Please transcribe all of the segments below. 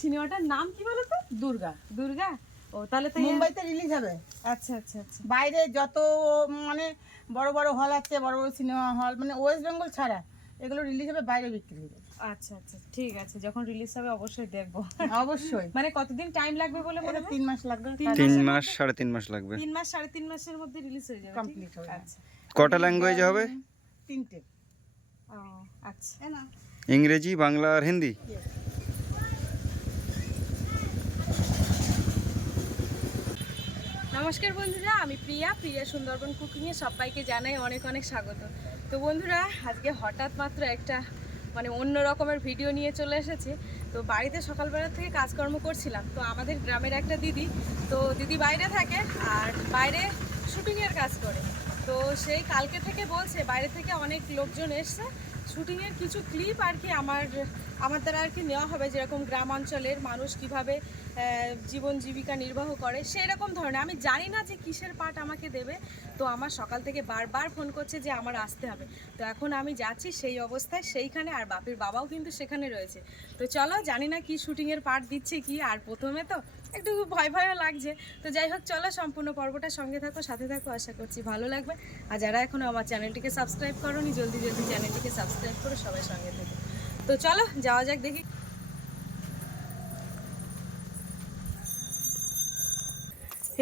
সিনেমাটার নাম কি বলো তো? দুর্গা। দুর্গা? ও তাহলে তো মুম্বাইতে রিলিজ হবে। আচ্ছা আচ্ছা আচ্ছা। বাইরে যত মানে বড় বড় হল আছে বড় বড় সিনেমা হল মানে ওয়েস্ট বেঙ্গল ছাড়া এগুলো রিলিজ হবে বাইরে বিক্রি হবে আচ্ছা আচ্ছা ঠিক আছে। যখন রিলিজ হবে অবশ্যই দেখব। অবশ্যই। মানে কতদিন টাইম লাগবে বলে মনে হয়? তিন মাস লাগবে। তিন মাস সাড়ে তিন মাস লাগবে। তিন মাস সাড়ে তিন মাসের মধ্যে রিলিজ হয়ে যাবে কমপ্লিট হবে আচ্ছা। কটা ল্যাঙ্গুয়েজ হবে? তিনটে। ও আচ্ছা। না। ইংরেজি বাংলা আর হিন্দি? নমস্কার বন্ধুরা, আমি প্রিয়া প্রিয়া সুন্দরবন কুকিংয়ে সবাইকে জানাই অনেক অনেক স্বাগত। তো বন্ধুরা, আজকে হঠাৎ মাত্র একটা মানে অন্য রকমের ভিডিও নিয়ে চলে এসেছি। তো বাড়িতে সকালবেলা থেকে কাজকর্ম করছিলাম। তো আমাদের গ্রামের একটা দিদি, তো দিদি বাইরে থাকে আর বাইরে শুটিংয়ের কাজ করে। তো সেই কালকে থেকে বলছে, বাইরে থেকে অনেক লোকজন এসছে। শুটিংয়ের কিছু ক্লিপ আর কি আমার আমার দ্বারা আর কি নেওয়া হবে যেরকম গ্রাম অঞ্চলের মানুষ কীভাবে জীবন জীবিকা নির্বাহ করে সেই রকম ধরনের। আমি জানি না যে কিসের পার্ট আমাকে দেবে, তো আমার সকাল থেকে বারবার ফোন করছে যে আমার আসতে হবে। তো এখন আমি যাচ্ছি সেই অবস্থায়, সেইখানে আর বাপের বাবাও কিন্তু সেখানে রয়েছে। তো চলো, জানি না কি শুটিংয়ের পার্ট দিচ্ছে কি, আর প্রথমে তো একটু ভয় ভয়ও লাগছে। তো যাই হোক, চলো, সম্পূর্ণ পর্বটা সঙ্গে থাকো, সাথে থাকো, আশা করছি ভালো লাগবে। আর যারা এখনও আমার চ্যানেলটিকে সাবস্ক্রাইব করোনি, জলদি জলদি চ্যানেলটিকে সাবস্ক্রাইব করো, সবাই সঙ্গে থেকো। তো চলো, যাওয়া যাক দেখি।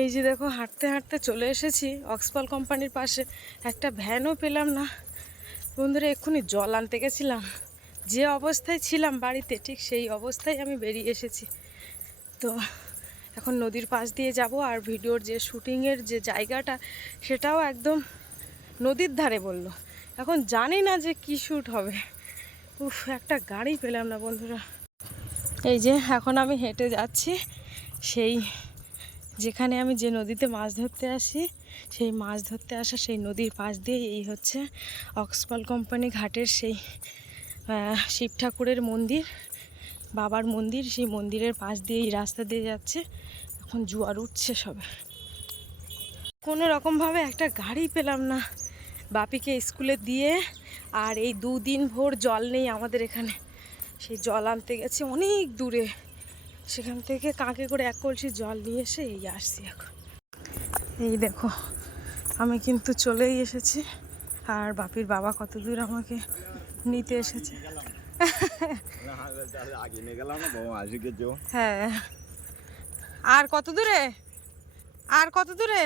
এই যে দেখো, হাঁটতে হাঁটতে চলে এসেছি অক্সফল কোম্পানির পাশে। একটা ভ্যানও পেলাম না। বন্ধুরা, এক্ষুনি জল আনতে গেছিলাম। যে অবস্থায় ছিলাম বাড়িতে, ঠিক সেই অবস্থায় আমি বেরিয়ে এসেছি। তো এখন নদীর পাশ দিয়ে যাব, আর ভিডিওর যে শুটিংয়ের যে জায়গাটা, সেটাও একদম নদীর ধারে বলল। এখন জানি না যে কি শ্যুট হবে। উফ, একটা গাড়ি পেলাম না বন্ধুরা। এই যে, এখন আমি হেঁটে যাচ্ছি। সেই যেখানে আমি যে নদীতে মাছ ধরতে আসি, সেই মাছ ধরতে আসা সেই নদীর পাশ দিয়ে এই হচ্ছে অক্সফল কোম্পানি ঘাটের সেই শিব ঠাকুরের মন্দির, বাবার মন্দির। সেই মন্দিরের পাশ দিয়ে এই রাস্তা দিয়ে যাচ্ছে। এখন জোয়ার উঠছে সবে। কোনো রকমভাবে একটা গাড়ি পেলাম না। বাপিকে স্কুলে দিয়ে আর এই দুদিন ভোর জল নেই আমাদের এখানে। সেই জল আনতে গেছে অনেক দূরে। সেখান থেকে কাঁকে করে এক কলসি জল নিয়ে এসে এই আসছি এখন। এই দেখো আমি কিন্তু চলেই এসেছি। আর বাপির বাবা কত দূর আমাকে নিতে এসেছে। হ্যাঁ। আর কত দূরে? আর কত দূরে?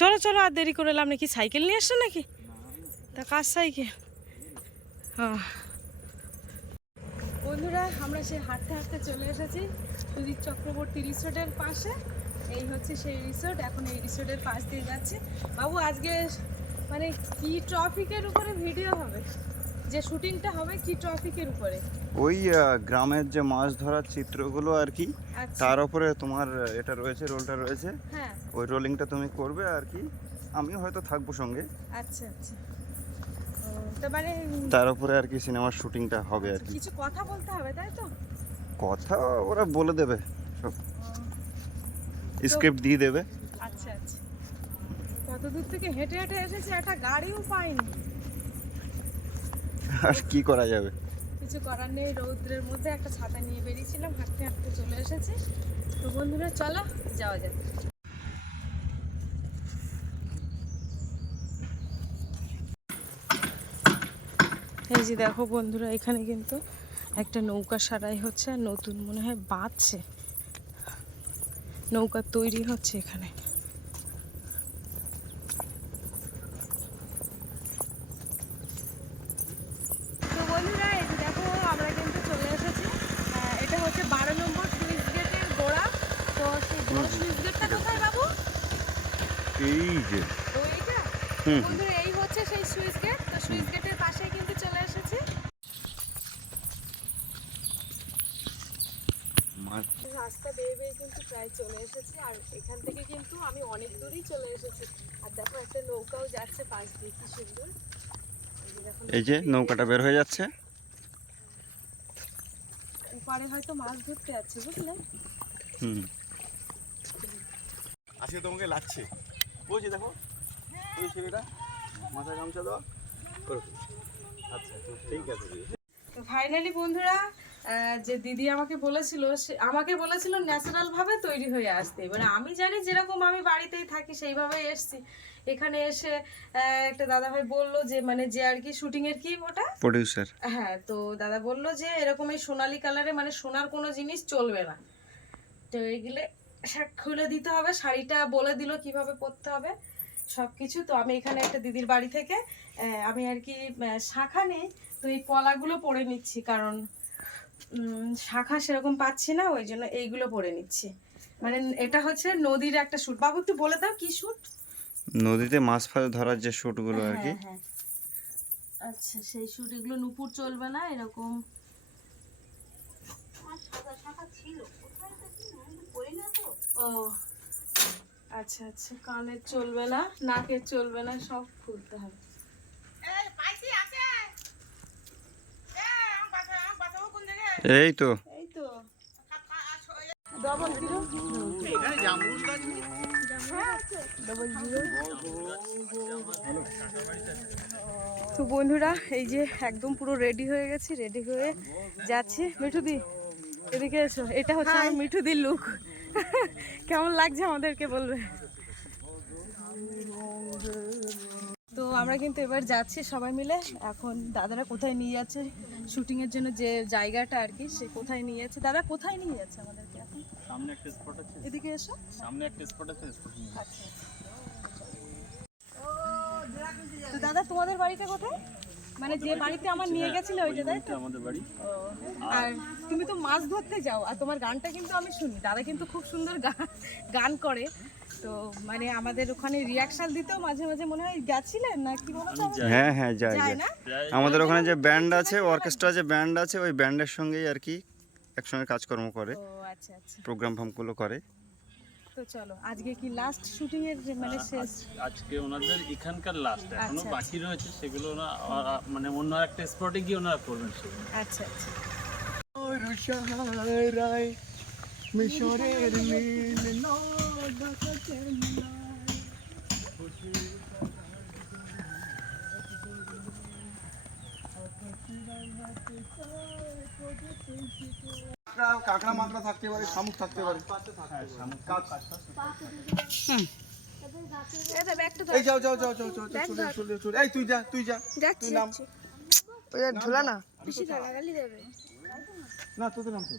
চলো চলো, আর দেরি করে এলাম নাকি সাইকেল নিয়ে আসছো নাকি? তা কার সাইকেল? হ্যাঁ বন্ধুরা, আমরা সেই হাঁটতে হাঁটতে চলে এসেছি সুদীপ চক্রবর্তী রিসোর্টের পাশে। এই হচ্ছে সেই রিসোর্ট, এখন এই রিসোর্টের পাশ দিয়ে যাচ্ছে। বাবু, আজকে মানে কি ট্রফিকের উপরে ভিডিও হবে? যে শুটিংটা হবে, কি ট্রফিকের উপরে? ওই গ্রামের যে মাছ ধরার চিত্রগুলো আর কি আচ্ছা। তার উপরে তোমার এটা রয়েছে রোলটা রয়েছে। হ্যাঁ। ওই রোলিংটা তুমি করবে আর কি। আমিও হয়তো থাকব সঙ্গে। আচ্ছা আচ্ছা। তার মানে উপরে আর কি সিনেমার শুটিংটা হবে আর কি। কিছু কথা বলতে হবে তাই তো? কথা ওরা বলে দেবে সব। স্ক্রিপ্ট দিয়ে দেবে। আচ্ছা আচ্ছা। কত দূর থেকে হেঁটে হেঁটে এসেছি একটা গাড়িও পাইনি। আর কি করা যাবে? কিছু করার নেই, রৌদ্রের মধ্যে একটা ছাতা নিয়ে বেরিয়েছিলাম, হাঁটতে হাঁটতে চলে এসেছি। তো বন্ধুরা, চলো যাওয়া যাক। এই যে দেখো বন্ধুরা, এখানে কিন্তু একটা নৌকা সারাই হচ্ছে, আর নতুন মনে হয় বাঁধছে। নৌকা তৈরি হচ্ছে এখানে তো বন্ধুরা এই যে দেখো আমরা কিন্তু চলে এসেছি আহ, এটা হচ্ছে বারো নম্বর সুইচ গেটের গোড়া তো সেই বড় সুইচ গেটটা কোথায় বাবু এই যে তো এইটা হুম বন্ধুরা এই হচ্ছে সেই সুইচ গেট। তো সুইচ গেটের পাশেই কিন্তু চলে এসেছি। রাস্তা বেয়ে বেয়ে কিন্তু প্রায় চলে এসেছি। আর এখান থেকে কিন্তু আমি অনেক দূরেই চলে এসেছি। আর দেখো একটা নৌকাও যাচ্ছে পাশ দিয়ে কি সুন্দর। এই যে নৌকাটা বের হয়ে যাচ্ছে। ওপারে হয়তো মাছ ধরতে যাচ্ছে বুঝলে? হুম। আজকে তোমাকে লাগছে। বলছি দেখো মাথায় গামছা দেওয়া আচ্ছা ঠিক আছে তো ফাইনালি বন্ধুরা যে দিদি আমাকে বলেছিল আমাকে বলেছিল ন্যাচারাল ভাবে তৈরি হয়ে আসতে। এবারে আমি জানি যেরকম আমি বাড়িতেই থাকি সেইভাবে এসছি। এখানে এসে আহ, একটা দাদা ভাই বলল যে মানে যে আর কি শুটিং এর কি ওটা? প্রডিউসার হ্যাঁ তো দাদা বলল যে এরকম এই সোনালি কালারে মানে সোনার কোনো জিনিস চলবে না। তো এগুলো শাক খুলে দিতে হবে শাড়িটা বলে দিল কীভাবে পরতে হবে। সব কিছু তো আমি এখানে একটা দিদির বাড়ি থেকে আমি আর কি শাখা নেই তো এই পলাগুলো পরে নিচ্ছি কারণ শাখা সেরকম পাচ্ছি না ওই জন্য এইগুলো পরে নিচ্ছি। মানে এটা হচ্ছে নদীর একটা শ্যুট। বাবু একটু বলে দাও কি শ্যুট? নদীতে মাছ ফাছ ধরার যে শুটগুলো আর কি। হ্যাঁ হ্যাঁ আচ্ছা সেই শ্যুট এগুলো নুপুর চলবে না এরকম? ও আচ্ছা আচ্ছা। কানের চলবে না নাকের চলবে না সব খুলতে হবে। এই পাইছি আছে। এ আম বাসা আম বাসাবো কোন জায়গায় এই তো। এই ডবল জিরো? নেই? তো বন্ধুরা এই যে একদম পুরো রেডি হয়ে গেছি রেডি হয়ে যাচ্ছি। মিঠুদি এদিকে এসো। এটা হচ্ছে আমার মিঠুদির লুক কেমন লাগছে আমাদেরকে বলবে? তো আমরা কিন্তু এবার যাচ্ছি সবাই মিলে। এখন দাদারা কোথায় নিয়ে যাচ্ছে? শুটিং এর জন্য যে জায়গাটা আর কি সে কোথায় নিয়ে যাচ্ছে? দাদা কোথায় নিয়ে যাচ্ছে আমাদেরকে এখন? সামনে একটা স্পট আছে। এদিকে এসো। সামনে একটা স্পট আছে স্পট আচ্ছা। তো দাদা তোমাদের বাড়িটা কোথায়? মানে যে বাড়িতে আমার নিয়ে গেছিলে ওইটা তাই তো? আমাদের বাড়ি। আর তুমি তো মাছ ধরতে যাও আর তোমার গানটা কিন্তু আমি শুনি। দাদা কিন্তু খুব সুন্দর গান গান করে। তো মানে আমাদের ওখানে রিয়াকশন দিতেও মাঝে মাঝে মনে হয় গেছিলেন না কি বলো হ্যাঁ হ্যাঁ যাই যাই। আমাদের ওখানে যে ব্যান্ড আছে অর্কেস্ট্রা যে ব্যান্ড আছে ওই ব্যান্ডের সঙ্গেই আর কি একসঙ্গে কাজকর্ম করে। আচ্ছা আচ্ছা। প্রোগ্রাম ফার্মগুলো করে। তো চলো আজকে কি লাস্ট শুটিং এর যে মানে শেষ? আজকে ওনাদের এখানকার লাস্ট এখনও আচ্ছা, বাকি রয়েছে সেগুলো ওনা মানে অন্য একটা স্পটে গিয়ে ওনারা করবেন সেগুলো। আচ্ছা আচ্ছা। মিশরের নীল কাঁকড়া মাকড়া থাকতে পারে শামুক থাকতে পারে। এই যাও যাও যাও যাও যাও যাও, চলে চলে চলে। এই তুই যা তুই যা তুই নাম। ঝোলা না? না তোদের নাম তুই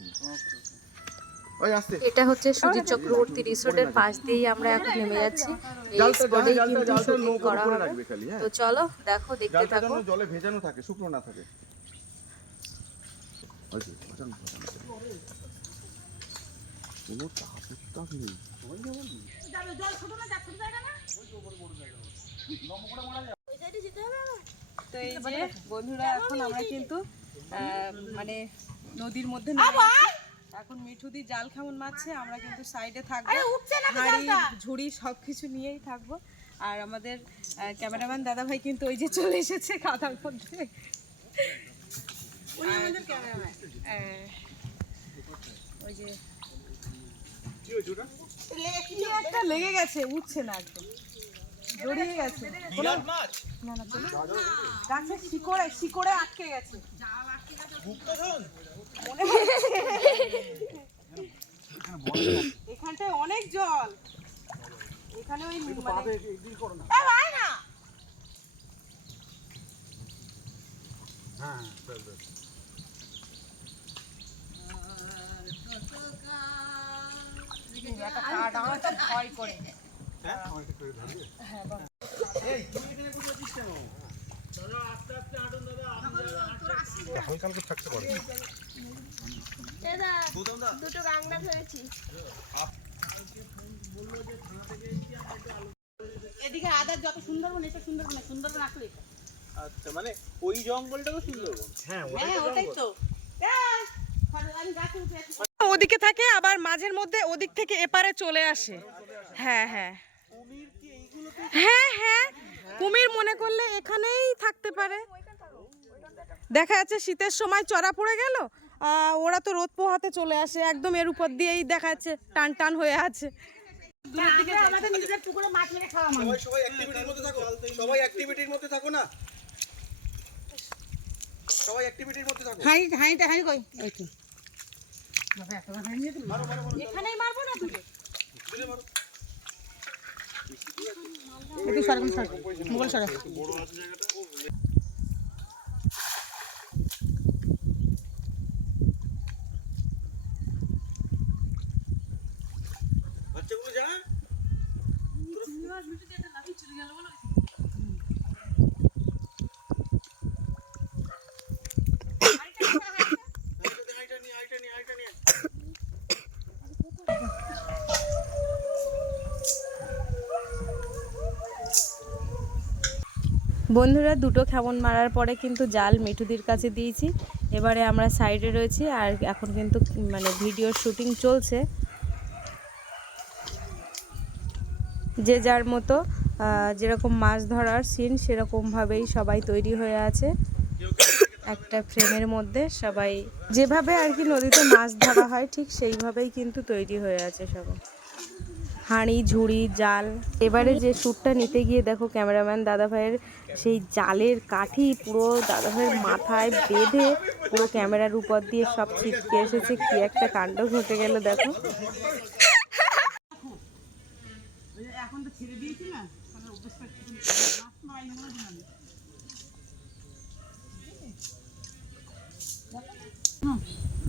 এটা হচ্ছে সুজিত চক্রবর্তী রিসোর্টের পাশ দিয়েই আমরা এখন নেমে যাচ্ছি। এই স্পটেই কিন্তু শুটিং করা হবে। রাখবে খালি হ্যাঁ। তো চলো দেখো দেখতে থাকো। জলে ভেজানো থাকে শুকনো না থাকে ওই যে, বাঁচানো, বাঁচানো। কোনো চাপ উত্তাপ নেই তো এই যে বন্ধুরা এখন আমরা কিন্তু মানে নদীর মধ্যে। এখন মিঠুদি জাল কেমন মারছে আমরা কিন্তু সাইডে থাকব হাঁড়ি ঝুড়ি সব কিছু নিয়েই থাকব। আর আমাদের ক্যামেরাম্যান দাদা ভাই কিন্তু ওই যে চলে এসেছে কাদার মধ্যে। ওই যে কি একটা লেগে গেছে উঠছে না একদম জড়িয়ে গেছে না না গাছের শিকড়ে শিকড়ে আটকে গেছে মনে। এখানটায় অনেক জল। এখানে ওই মানে কাঠ আমার তো ভয় এদিকে আদার যত সুন্দরবন এসে সুন্দরবন সুন্দরবন আসলে আচ্ছা মানে ওই জঙ্গলটা তো সুন্দরবন। হ্যাঁ হ্যাঁ ওটাই তো। উঠে আছি ওদিকে থাকে আবার মাঝের মধ্যে ওদিক থেকে এপারে চলে আসে। হ্যাঁ হ্যাঁ। হ্যাঁ হ্যাঁ। কুমির মনে করলে এখানেই থাকতে পারে। দেখা যাচ্ছে শীতের সময় চড়া পড়ে গেল ওরা তো রোদ পোহাতে চলে আসে একদম এর উপর দিয়েই দেখা যাচ্ছে টান টান হয়ে আছে। আমাদের নিজেদের পুকুরে মাছ মেরে খাওয়া সবাই সবাই অ্যাক্টিভিটির মধ্যে থাকো। সবাই অ্যাক্টিভিটির মধ্যে থাকো না। সবাই অ্যাক্টিভিটির মধ্যে থাকো। হাই হাঁড়িটা হাই কই? এই তো। বাবা এত বড় নিয়ে তুমি এখানেই মারবো না একটু সরকার সর মোগল বাচ্চাগুলো যা হাইটা নিয়ে হাইটা নিয়ে হাইটা নিয়ে বন্ধুরা দুটো খেমন মারার পরে কিন্তু জাল মিঠুদির কাছে দিয়েছি। এবারে আমরা সাইডে রয়েছি আর এখন কিন্তু মানে ভিডিও শুটিং চলছে। যে যার মতো যেরকম মাছ ধরার সিন সেরকমভাবেই সবাই তৈরি হয়ে আছে। একটা ফ্রেমের মধ্যে সবাই, যেভাবে আর কি নদীতে মাছ ধরা হয়, ঠিক সেইভাবেই কিন্তু তৈরি হয়ে আছে সবাই। হাঁড়ি, ঝুড়ি, জাল। এবারে যে শ্যুটটা নিতে গিয়ে দেখো ক্যামেরাম্যান দাদা ভাইয়ের সেই জালের কাঠি পুরো দাদা ভাইয়ের মাথায় বেঁধে পুরো ক্যামেরার উপর দিয়ে সব ছিটকে এসেছে। কি একটা কাণ্ড ঘটে গেল দেখো। এখন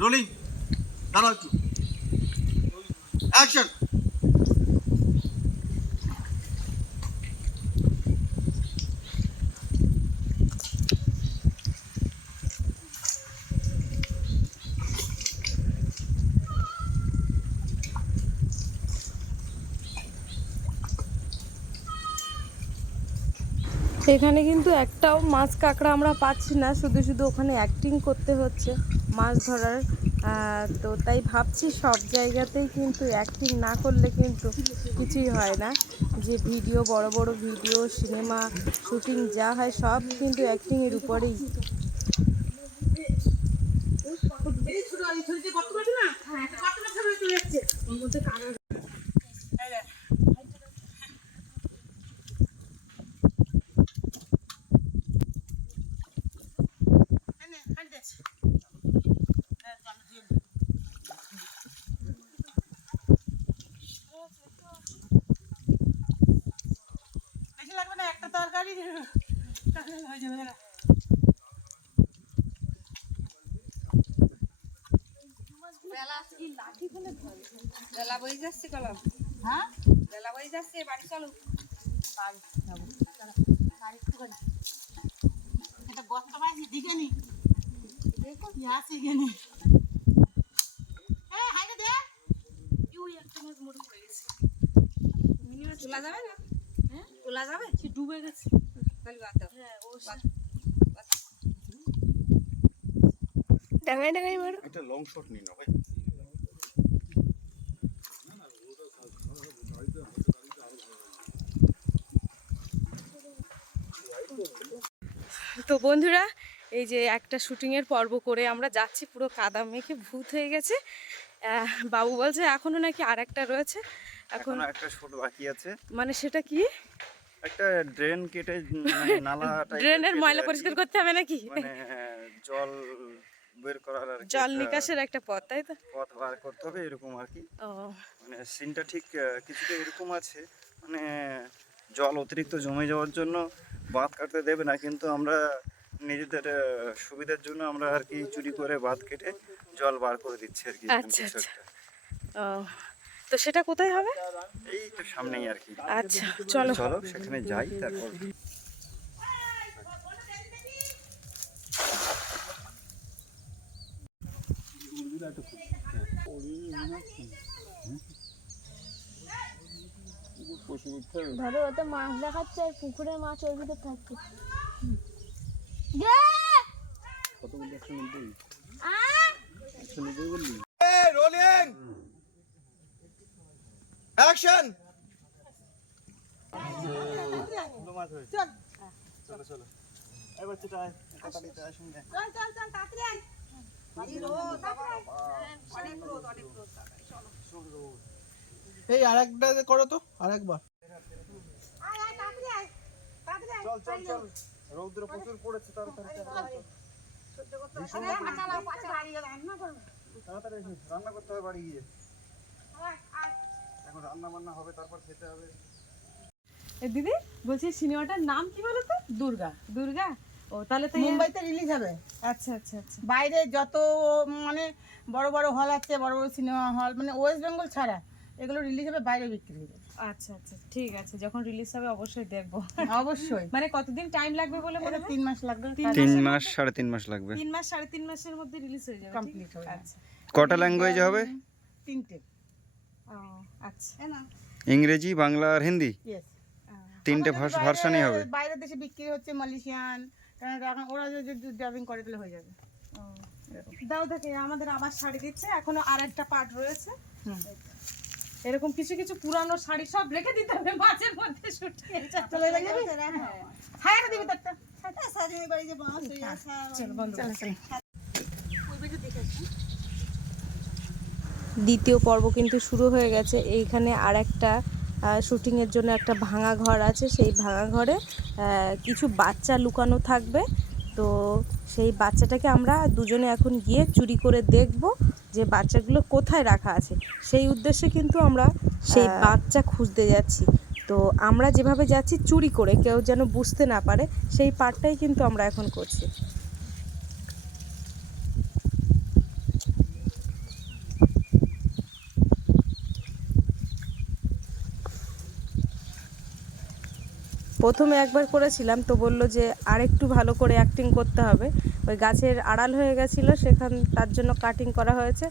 রোলিং, দাঁড়াও একটু। অ্যাকশন এখানে কিন্তু একটাও মাছ কাঁকড়া আমরা পাচ্ছি না, শুধু শুধু ওখানে অ্যাক্টিং করতে হচ্ছে মাছ ধরার। তো তাই ভাবছি সব জায়গাতেই কিন্তু অ্যাক্টিং না করলে কিন্তু কিছুই হয় না। যে ভিডিও বড় বড় ভিডিও সিনেমা শুটিং যা হয় সব কিন্তু অ্যাক্টিংয়ের উপরেই। এই ছোট এই ছোট যে গর্ত আছে না গর্তটা সামনে চলে যাচ্ছে ওর মধ্যে কানা বেশি লাগবে না একটা তরকারি তাহলে হয়ে যাবে না বেলা বই যাচ্ছে কলম হ্যাঁ? বেলা বই যাচ্ছে বাড়ি চলো। এটা দিকে নি? হাইরে দে। তোলা যাবে না? হ্যাঁ? তোলা যাবে? সে ডুবে গেছে। তাহলে বাদ দাও। ডাঙায় ডাঙায় মারো একটা লং শট নিন ভাই? তো বন্ধুরা এই যে একটা শুটিংয়ের পর্ব করে আমরা যাচ্ছি পুরো কাদা মেখে ভূত হয়ে গেছে। বাবু বলছে এখনও নাকি আর একটা রয়েছে? এখন একটা শট বাকি আছে। মানে সেটা কি? একটা ড্রেন কেটে মানে নালা ড্রেনের ময়লা পরিষ্কার করতে হবে নাকি? মানে জল বের করার আর জল নিকাশের একটা পথ তাই তো? পথ বার করতে হবে এরকম আর কি। ও। মানে সিনটা ঠিক কিছুটা এরকম আছে। মানে জল অতিরিক্ত জমে যাওয়ার জন্য বাঁধ কাটতে দেবে না কিন্তু আমরা নিজেদের সুবিধার জন্য আমরা আর কি চুরি করে বাঁধ কেটে জল বার করে দিচ্ছি আর কি আচ্ছা, আচ্ছা। তো সেটা কোথায় হবে? এই তো সামনেই আর কি। আচ্ছা চলো। চলো সেখানে যাই তারপর। ধরো ওতে মাছ দেখাচ্ছে আর পুকুরের মাছ ওর ভিতর থাকছে। এই আরেকটা করো তো। চল চল চল। রৌদ্র প্রচুর পড়েছে তাড়াতাড়ি রান্না করতে হবে বাড়ি গিয়ে। এখন রান্না বান্না হবে তারপর খেতে হবে। এ দিদি বলছি সিনেমাটার নাম কি বলো তো দুর্গা। দুর্গা? ও তাহলে তো মুম্বাইতে রিলিজ হবে। আচ্ছা আচ্ছা আচ্ছা। বাইরে যত মানে বড় বড় হল আছে বড় বড় সিনেমা হল মানে ওয়েস্ট বেঙ্গল ছাড়া এগুলো রিলিজ হবে বাইরে বিক্রি হয়ে যাবে। আচ্ছা আচ্ছা ঠিক আছে যখন রিলিজ হবে অবশ্যই দেখব। অবশ্যই। মানে কতদিন টাইম লাগবে বলে মনে হয়? তিন মাস লাগবে। তিন মাস সাড়ে তিন মাস লাগবে। তিন মাস সাড়ে তিন মাসের মধ্যে রিলিজ হয়ে যাবে কমপ্লিট হবে আচ্ছা। কটা ল্যাঙ্গুয়েজ হবে? তিনটে। ও আচ্ছা। ইংরেজি বাংলা আর হিন্দি? তিনটে ভার্সানই হবে। বাইরের দেশে বিক্রি হচ্ছে মালয়েশিয়ান কানাডা ওরা যদি ডাবিং করে তাহলে হয়ে যাবে। দাও দেখে আমাদের আবার শাড়ি দিচ্ছে এখনও আর একটা পার্ট রয়েছে। হুম। এরকম কিছু কিছু পুরানো শাড়ি সব রেখে দিতে হবে মাঝের মধ্যে শুটিং চলে যাবে? হ্যাঁ এটা দিবি তোরটা চলো দ্বিতীয় পর্ব কিন্তু শুরু হয়ে গেছে। এইখানে আর একটা শুটিংয়ের জন্য একটা ভাঙা ঘর আছে। সেই ভাঙা ঘরে কিছু বাচ্চা লুকানো থাকবে। তো সেই বাচ্চাটাকে আমরা দুজনে এখন গিয়ে চুরি করে দেখব। যে বাচ্চাগুলো কোথায় রাখা আছে সেই উদ্দেশ্যে কিন্তু আমরা সেই বাচ্চা খুঁজতে যাচ্ছি। তো আমরা যেভাবে যাচ্ছি চুরি করে কেউ যেন বুঝতে না পারে সেই পার্টটাই কিন্তু আমরা এখন করছি। প্রথমে একবার করেছিলাম, তো বলল যে আরেকটু ভালো করে অ্যাক্টিং করতে হবে। ওই গাছের আড়াল হয়ে গেছিল, সেখান, তার জন্য কাটিং করা হয়েছে।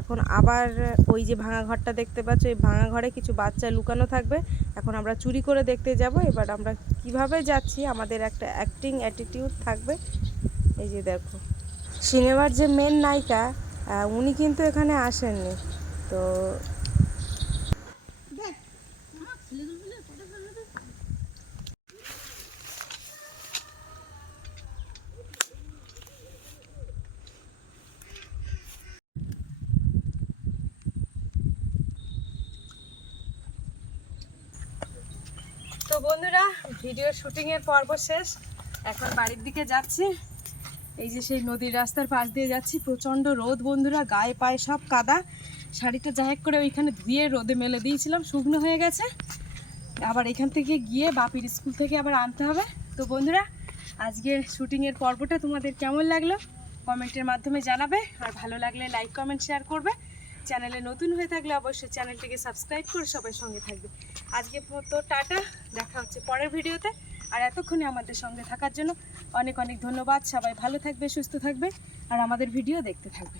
এখন আবার ওই যে ভাঙা ঘরটা দেখতে পাচ্ছ, এই ভাঙা ঘরে কিছু বাচ্চা লুকানো থাকবে। এখন আমরা চুরি করে দেখতে যাব, এবার আমরা কীভাবে যাচ্ছি, আমাদের একটা অ্যাক্টিং অ্যাটিটিউড থাকবে। এই যে দেখো, সিনেমার যে মেন নায়িকা উনি কিন্তু এখানে আসেননি। তো বন্ধুরা ভিডিও শুটিং এর পর্ব শেষ। এখন বাড়ির দিকে যাচ্ছি। এই যে সেই নদীর রাস্তার পাশ দিয়ে যাচ্ছি। প্রচণ্ড রোদ বন্ধুরা, গায়ে পায়ে সব কাদা। শাড়িটা যাই করে ওইখানে ধুয়ে রোদে মেলে দিয়েছিলাম, শুকনো হয়ে গেছে। আবার এখান থেকে গিয়ে বাপির স্কুল থেকে আবার আনতে হবে। তো বন্ধুরা, আজকে শুটিংয়ের পর্বটা তোমাদের কেমন লাগল? কমেন্টের মাধ্যমে জানাবে। আর ভালো লাগলে লাইক কমেন্ট শেয়ার করবে। চ্যানেলে নতুন হয়ে থাকলে অবশ্যই চ্যানেলটিকে সাবস্ক্রাইব করে সবাই সঙ্গে থাকবে। আজকে তো টাটা, দেখা হচ্ছে পরের ভিডিওতে। আর এতক্ষণে আমাদের সঙ্গে থাকার জন্য অনেক অনেক ধন্যবাদ। সবাই ভালো থাকবে, সুস্থ থাকবে, আর আমাদের ভিডিও দেখতে থাকবে।